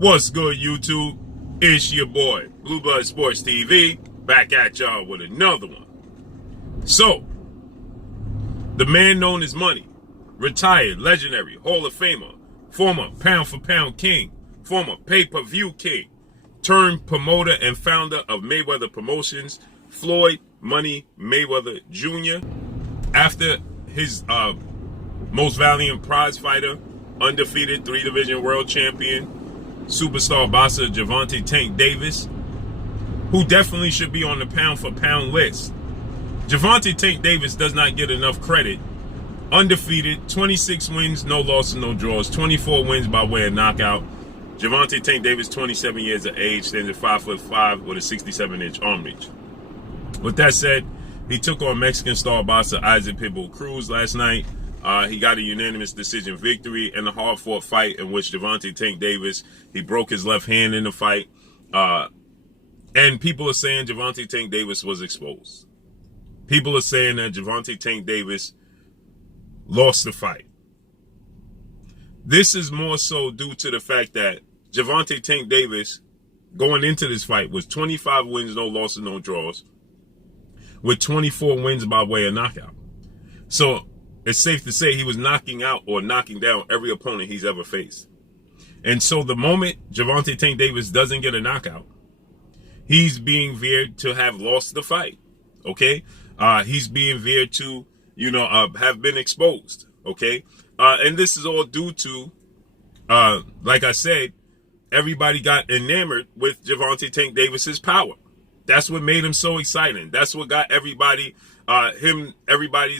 What's good, YouTube? It's your boy, Blue Blood Sports TV, back at y'all with another one. So, the man known as Money, retired, legendary, Hall of Famer, former pound-for-pound king, former pay-per-view king, turned promoter and founder of Mayweather Promotions, Floyd Money Mayweather Jr. After his most valiant prize fighter, undefeated 3-division world champion, superstar boxer Gervonta Tank Davis, who definitely should be on the pound-for-pound list. Gervonta Tank Davis does not get enough credit. Undefeated, 26 wins, no losses, no draws, 24 wins by way of knockout. Gervonta Tank Davis, 27 years of age, stands at 5'5" with a 67-inch arm reach. With that said, he took on Mexican star boxer Isaac Pitbull Cruz last night. He got a unanimous decision victory in a hard-fought fight in which Gervonta Tank Davis, he broke his left hand in the fight. And people are saying Gervonta Tank Davis was exposed. People are saying that Gervonta Tank Davis lost the fight. This is more so due to the fact that Gervonta Tank Davis, going into this fight, was 25 wins, no losses, no draws, with 24 wins by way of knockout. So it's safe to say he was knocking out or knocking down every opponent he's ever faced. And so the moment Gervonta Tank Davis doesn't get a knockout, he's being veered to have lost the fight. Okay? He's being veered to, have been exposed. Okay? And this is all due to, like I said, everybody got enamored with Gervonta Tank Davis's power. That's what made him so exciting. That's what got everybody's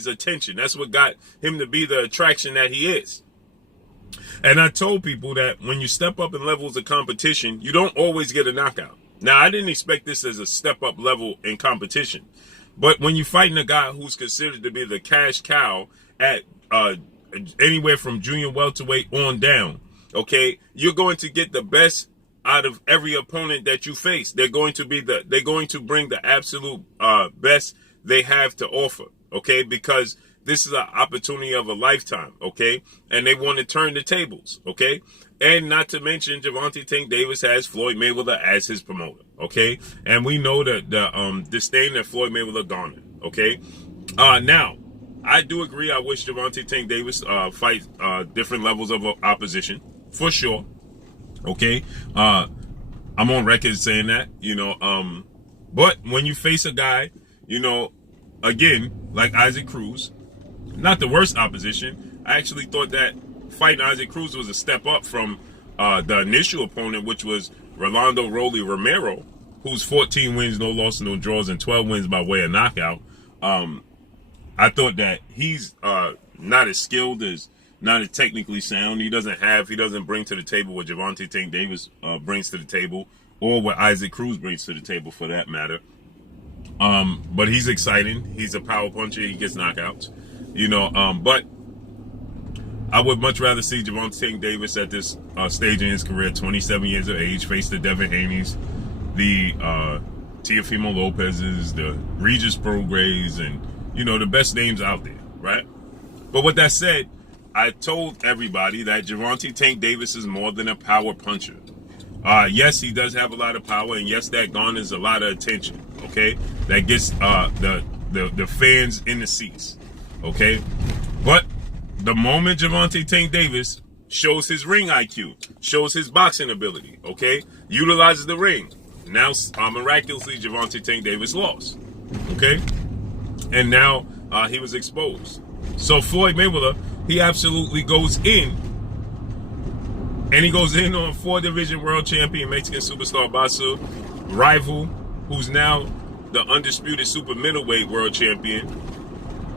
attention. That's what got him to be the attraction that he is. And I told people that when you step up in levels of competition, you don't always get a knockout. Now, I didn't expect this as a step up level in competition. But when you're fighting a guy who's considered to be the cash cow at anywhere from junior welterweight on down, okay, you're going to get the best out of every opponent that you face. They're going to bring the absolute best they have to offer, okay? Because this is an opportunity of a lifetime, okay? And they want to turn the tables, okay? And not to mention, Gervonta Tank Davis has Floyd Mayweather as his promoter, okay? And we know that the disdain that Floyd Mayweather garnered, okay? Now, I do agree. I wish Gervonta Tank Davis fight different levels of opposition, for sure, okay? I'm on record saying that, but when you face a guy, again, like Isaac Cruz, not the worst opposition. I actually thought that fighting Isaac Cruz was a step up from the initial opponent, which was Rolando Rolly Romero, who's 14 wins, no losses, no draws, and 12 wins by way of knockout. I thought that he's not as skilled, not as technically sound. He doesn't bring to the table what Gervonta Tank Davis brings to the table, or what Isaac Cruz brings to the table, for that matter. But he's exciting. He's a power puncher. He gets knockouts, but I would much rather see Gervonta Tank Davis at this stage in his career, 27 years of age, face the Devin Haney's, the Teofimo Lopez's, the Regis Prograis, and, the best names out there, right? But with that said, I told everybody that Gervonta Tank Davis is more than a power puncher. Yes, he does have a lot of power, and yes, that garners a lot of attention, okay? That gets the fans in the seats, okay? But the moment Gervonta Tank Davis shows his ring IQ, shows his boxing ability, okay, utilizes the ring, now miraculously Gervonta Tank Davis lost, okay? And now he was exposed. So Floyd Mayweather, he absolutely goes in. And he goes in on 4-division world champion, Mexican superstar boxer, rival, who's now the undisputed super middleweight world champion,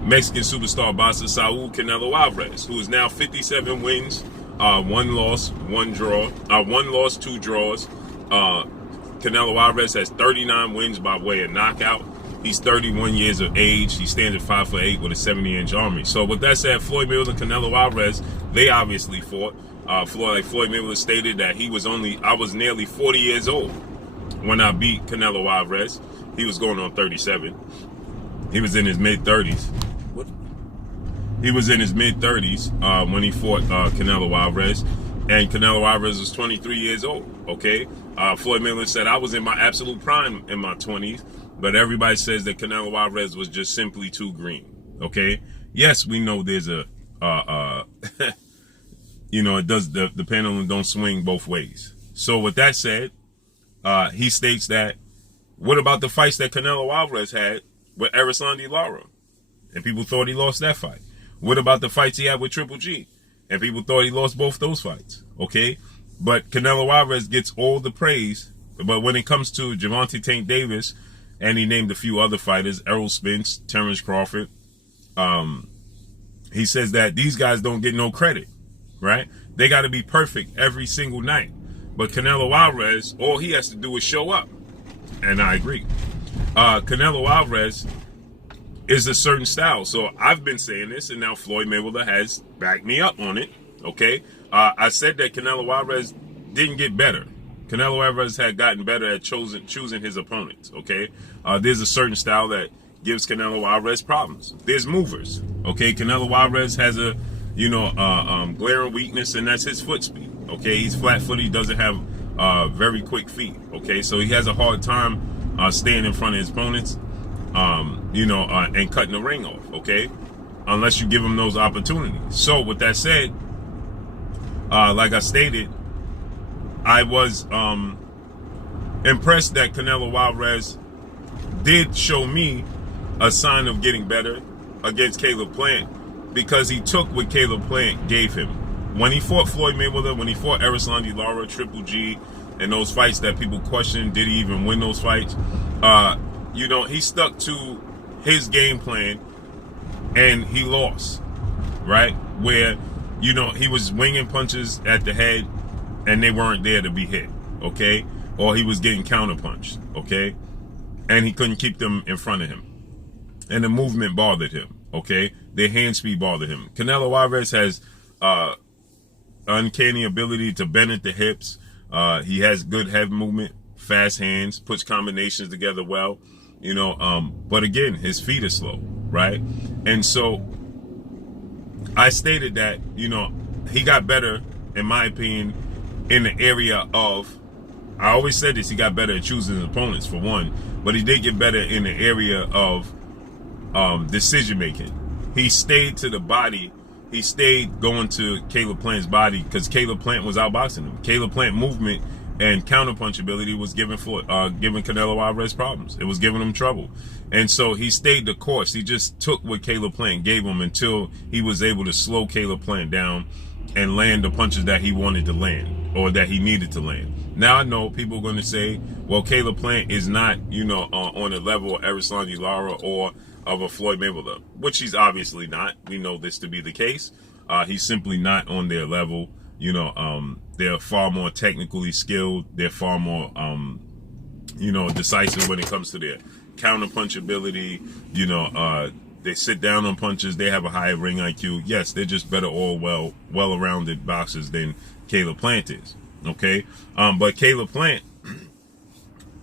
Mexican superstar boxer Saul Canelo Alvarez, who is now 57 wins, 1 loss, 1 draw, 1 loss, 2 draws. Canelo Alvarez has 39 wins by way of knockout. He's 31 years of age. He stands at 5'8" with a 70-inch arm reach. So with that said, Floyd Mayweather and Canelo Alvarez, they obviously fought. Floyd Mayweather stated that I was nearly 40 years old when I beat Canelo Alvarez. He was going on 37. He was in his mid-30s. He was in his mid-30s when he fought Canelo Alvarez. and Canelo Alvarez was 23 years old. Okay, Floyd Mayweather said I was in my absolute prime in my 20s, but everybody says that Canelo Alvarez was just simply too green. Okay, yes, we know there's a it does, the pendulum don't swing both ways. So with that said, he states that, what about the fights that Canelo Alvarez had with Erislandy Lara? And people thought he lost that fight. What about the fights he had with Triple G? And people thought he lost both those fights. Okay? But Canelo Alvarez gets all the praise. But when it comes to Gervonta Tank Davis, and he named a few other fighters, Errol Spence, Terrence Crawford, he says that these guys don't get no credit, right? They got to be perfect every single night. But Canelo Alvarez, all he has to do is show up. And I agree. Canelo Alvarez is a certain style. So I've been saying this, and now Floyd Mayweather has backed me up on it. Okay? I said that Canelo Alvarez didn't get better. Canelo Alvarez had gotten better at choosing his opponents. Okay? There's a certain style that gives Canelo Alvarez problems. There's movers. Okay? Canelo Alvarez has a, glaring weakness, and that's his foot speed. Okay? He's flat-footed. He doesn't have very quick feet. Okay? So he has a hard time staying in front of his opponents. And cutting the ring off, okay? Unless you give him those opportunities. So, with that said, like I stated, I was impressed that Canelo Alvarez did show me a sign of getting better against Caleb Plant, because he took what Caleb Plant gave him. When he fought Floyd Mayweather, when he fought Erislandy Lara, Triple G, and those fights that people questioned, did he even win those fights? He stuck to his game plan, and he lost, right? Where, he was winging punches at the head, and they weren't there to be hit, okay? Or he was getting counterpunched, okay? And he couldn't keep them in front of him. And the movement bothered him, okay? Their hand speed bothered him. Canelo Alvarez has uncanny ability to bend at the hips. He has good head movement, fast hands, puts combinations together well. But again, his feet are slow, right? And so I stated that, he got better, in my opinion, in the area of, I always said this, he got better at choosing his opponents, for one, but he did get better in the area of decision making. He stayed to the body. He stayed going to Caleb Plant's body, because Caleb Plant was outboxing him. Caleb Plant movement and counterpunch ability was giving Canelo Alvarez problems. It was giving him trouble. And so he stayed the course. He just took what Caleb Plant gave him until he was able to slow Caleb Plant down and land the punches that he wanted to land, or that he needed to land. Now I know people are going to say, well, Caleb Plant is not, on the level of Erislandy Lara or of a Floyd Mayweather, which he's obviously not. We know this to be the case. He's simply not on their level. They're far more technically skilled. They're far more, decisive when it comes to their counter punch ability. They sit down on punches. They have a higher ring IQ. Yes, they're just better, all well-rounded boxers than Caleb Plant is. Okay, but Caleb Plant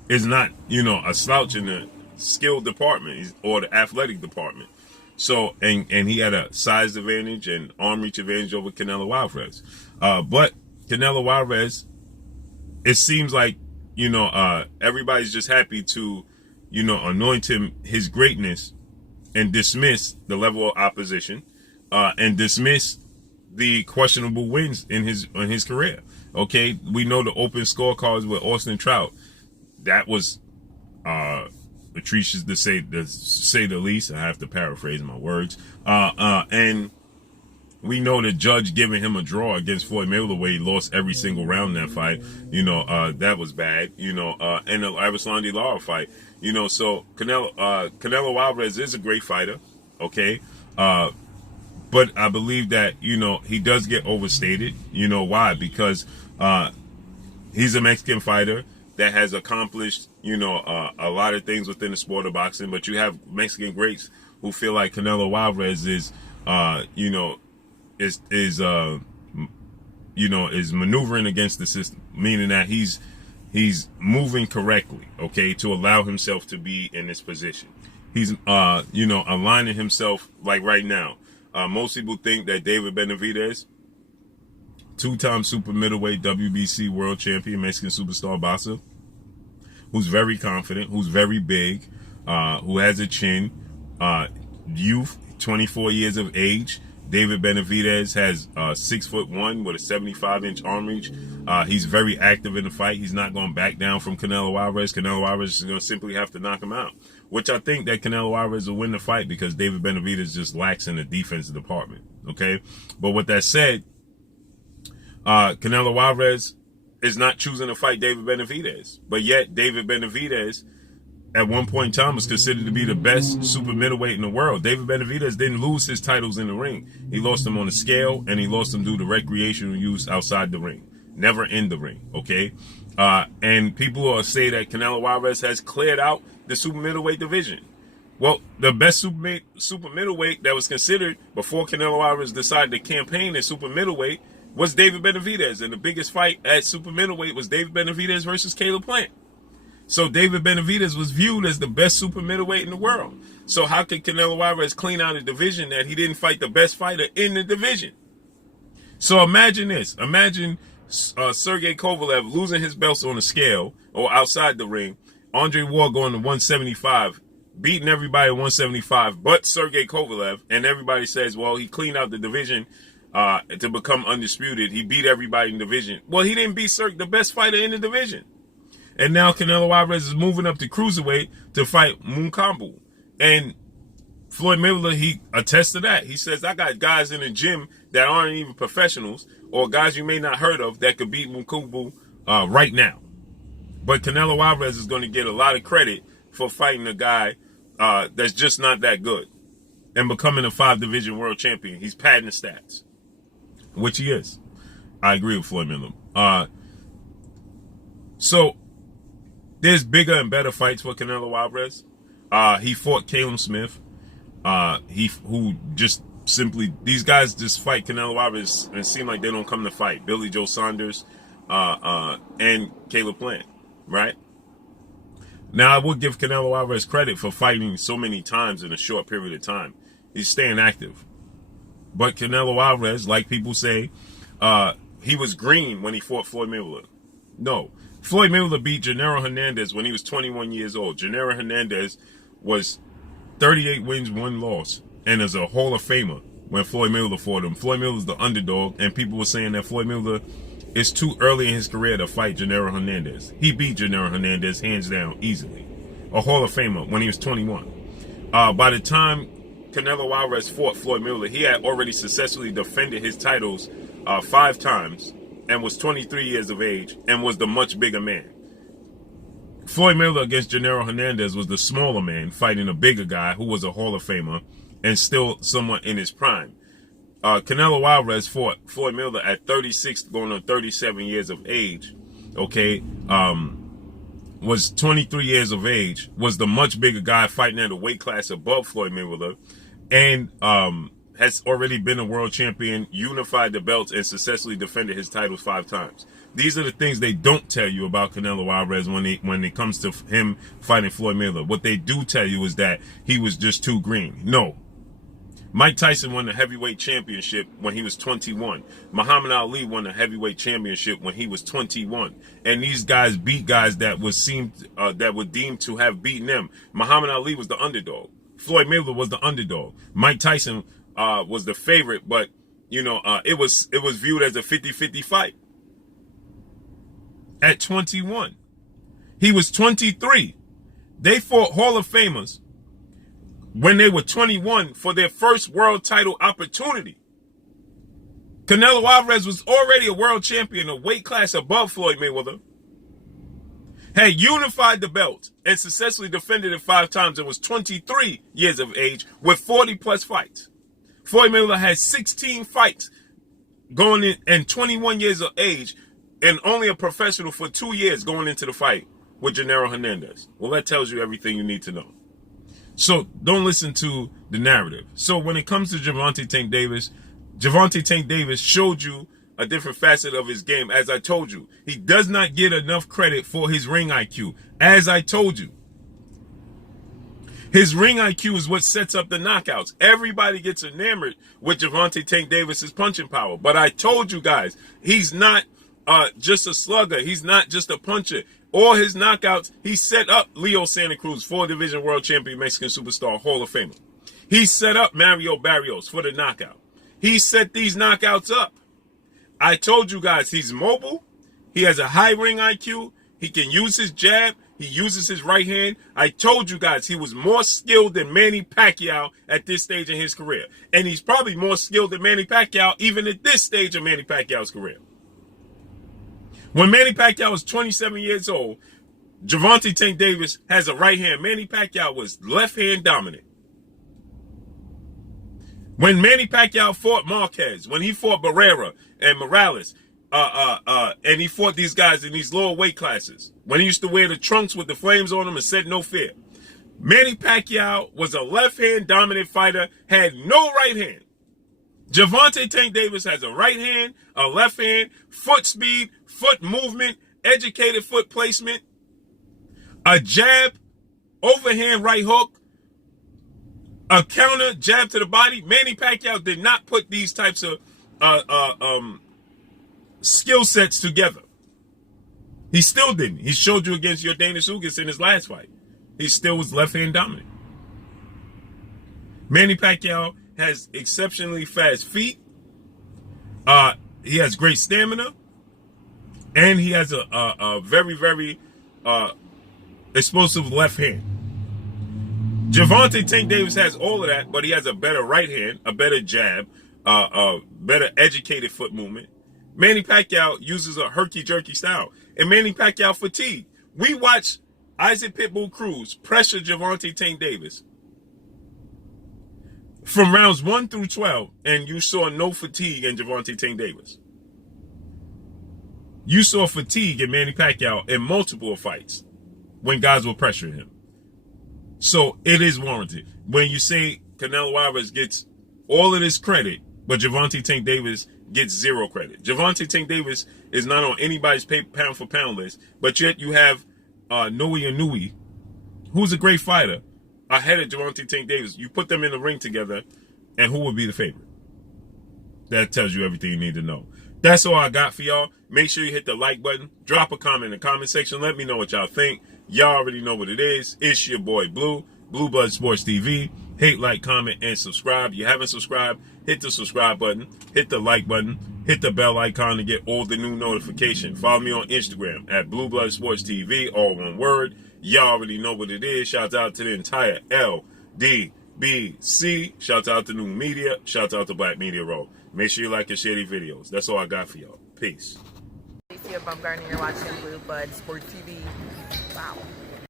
is not, a slouch in the skill department or the athletic department. So, and he had a size advantage and arm reach advantage over Canelo Alvarez. But Canelo Alvarez, it seems like, everybody's just happy to, anoint him his greatness and dismiss the level of opposition, and dismiss the questionable wins in his career. Okay, we know the open scorecards with Austin Trout. That was atrocious to say the least. I have to paraphrase my words. And we know the judge giving him a draw against Floyd Mayweather, where he lost every single round in that fight. That was bad. And the Erislandy Lara fight. So Canelo Alvarez is a great fighter. Okay. But I believe that, he does get overstated. Why? Because he's a Mexican fighter that has accomplished, a lot of things within the sport of boxing. But you have Mexican greats who feel like Canelo Alvarez is maneuvering against the system, meaning that he's moving correctly, okay, to allow himself to be in this position. He's aligning himself, like right now. Most people think that David Benavidez two-time super middleweight WBC world champion, Mexican superstar boxer, who's very confident, who's very big, who has a chin, youth, 24 years of age. David Benavidez has 6'1" with a 75-inch arm reach. He's very active in the fight. He's not going back down from Canelo Alvarez. Canelo Alvarez is going to simply have to knock him out, which I think that Canelo Alvarez will win the fight because David Benavidez just lacks in the defensive department. Okay, but with that said, Canelo Alvarez is not choosing to fight David Benavidez, but yet David Benavidez at one point in time was considered to be the best super middleweight in the world. David Benavidez didn't lose his titles in the ring. He lost them on the scale, and he lost them due to recreational use outside the ring, never in the ring, okay? And people say that Canelo Alvarez has cleared out the super middleweight division. Well, the best super middleweight that was considered before Canelo Alvarez decided to campaign in super middleweight was David Benavidez, and the biggest fight at super middleweight was David Benavidez versus Caleb Plant. So David Benavidez was viewed as the best super middleweight in the world. So how could Canelo Alvarez clean out a division that he didn't fight the best fighter in the division? So imagine this. Imagine Sergey Kovalev losing his belts on the scale or outside the ring. Andre Ward going to 175, beating everybody at 175 but Sergey Kovalev. And everybody says, well, he cleaned out the division to become undisputed. He beat everybody in the division. Well, he didn't beat the best fighter in the division. And now Canelo Alvarez is moving up to cruiserweight to fight Munkambu. And Floyd Mayweather, he attests to that. He says, I got guys in the gym that aren't even professionals or guys you may not heard of that could beat Munkambu right now. But Canelo Alvarez is going to get a lot of credit for fighting a guy that's just not that good and becoming a 5-division world champion. He's padding the stats, which he is. I agree with Floyd Mayweather. So there's bigger and better fights for Canelo Alvarez. He fought Caleb Smith. Who just simply, these guys just fight Canelo Alvarez and seem like they don't come to fight. Billy Joe Saunders and Caleb Plant, right? Now, I will give Canelo Alvarez credit for fighting so many times in a short period of time. He's staying active. But Canelo Alvarez, like people say, he was green when he fought Floyd Mayweather. No. Floyd Mayweather beat Gennaro Hernandez when he was 21 years old. Gennaro Hernandez was 38 wins, 1 loss, and is a Hall of Famer when Floyd Mayweather fought him. Floyd Mayweather's the underdog, and people were saying that Floyd Mayweather is too early in his career to fight Gennaro Hernandez. He beat Gennaro Hernandez hands down easily. A Hall of Famer when he was 21. By the time Canelo Alvarez fought Floyd Mayweather, he had already successfully defended his titles 5 times and was 23 years of age and was the much bigger man. Floyd Mayweather against Gennaro Hernandez was the smaller man fighting a bigger guy who was a Hall of Famer and still somewhat in his prime. Canelo Alvarez fought Floyd Mayweather at 36 going on 37 years of age, okay, was 23 years of age, was the much bigger guy fighting at a weight class above Floyd Mayweather, and has already been a world champion, unified the belts, and successfully defended his titles 5 times. These are the things they don't tell you about Canelo Alvarez when it comes to him fighting Floyd Mayweather. What they do tell you is that he was just too green. No. Mike Tyson won the heavyweight championship when he was 21. Muhammad Ali won the heavyweight championship when he was 21. And these guys beat guys that were deemed to have beaten them. Muhammad Ali was the underdog. Floyd Mayweather was the underdog. Mike Tyson was the favorite, but it was viewed as a 50-50 fight. At 21, he was 23. They fought Hall of Famers when they were 21 for their first world title opportunity. Canelo Alvarez was already a world champion, a weight class above Floyd Mayweather, had unified the belt and successfully defended it 5 times and was 23 years of age with 40 plus fights. Floyd Mayweather had 16 fights going in and 21 years of age and only a professional for 2 years going into the fight with Gennaro Hernandez. Well, that tells you everything you need to know. So don't listen to the narrative. So when it comes to Gervonta Tank Davis showed you a different facet of his game. As I told you, he does not get enough credit for his ring IQ. As I told you, His ring IQ is what sets up the knockouts. Everybody gets enamored with Gervonta Tank Davis's punching power. But I told you guys, he's not just a slugger. He's not just a puncher. All his knockouts, he set up Leo Santa Cruz, 4-division world champion, Mexican superstar, Hall of Famer. He set up Mario Barrios for the knockout. He set these knockouts up. I told you guys, he's mobile. He has a high ring IQ. He can use his jab. He uses his right hand. I told you guys he was more skilled than Manny Pacquiao at this stage in his career. And he's probably more skilled than Manny Pacquiao even at this stage of Manny Pacquiao's career. When Manny Pacquiao was 27 years old, Gervonta Tank Davis has a right hand. Manny Pacquiao was left hand dominant. When Manny Pacquiao fought Marquez, when he fought Barrera and Morales, and he fought these guys in these lower weight classes, when he used to wear the trunks with the flames on them and said no fear, Manny Pacquiao was a left-hand dominant fighter, had no right hand. Gervonta Tank Davis has a right hand, a left hand, foot speed, foot movement, educated foot placement, a jab, overhand right hook, a counter jab to the body. Manny Pacquiao did not put these types of skill sets together. He still didn't. He showed you against Yordenis Ugas in his last fight. He still was left-hand dominant. Manny Pacquiao has exceptionally fast feet. He has great stamina. And he has a very, very explosive left hand. Gervonta Tank Davis has all of that, but he has a better right hand, a better jab, a better educated foot movement. Manny Pacquiao uses a herky-jerky style. And Manny Pacquiao fatigue. We watched Isaac Pitbull Cruz pressure Gervonta Tank Davis from rounds 1 through 12, and you saw no fatigue in Gervonta Tank Davis. You saw fatigue in Manny Pacquiao in multiple fights when guys were pressuring him. So it is warranted. When you say Canelo Alvarez gets all of this credit, but Gervonta Tank Davis gets zero credit. Gervonta Tank Davis is not on anybody's pound for pound list, but yet you have Noe Inoue, who's a great fighter, ahead of Gervonta Tank Davis. You put them in the ring together, and who would be the favorite? That tells you everything you need to know. That's all I got for y'all. Make sure you hit the like button. Drop a comment in the comment section. Let me know what y'all think. Y'all already know what it is. It's your boy Blue, Blue Blood Sports TV. Hate, like, comment, and subscribe. You haven't subscribed, hit the subscribe button, hit the like button, hit the bell icon to get all the new notifications. Follow me on Instagram at Blue Blood Sports TV, all one word. Y'all already know what it is. Shout out to the entire LDBC. Shout out to New Media. Shout out to Black Media Row. Make sure you like and share these videos. That's all I got for y'all. Peace. You're watching Blue Blood Sports TV. Wow.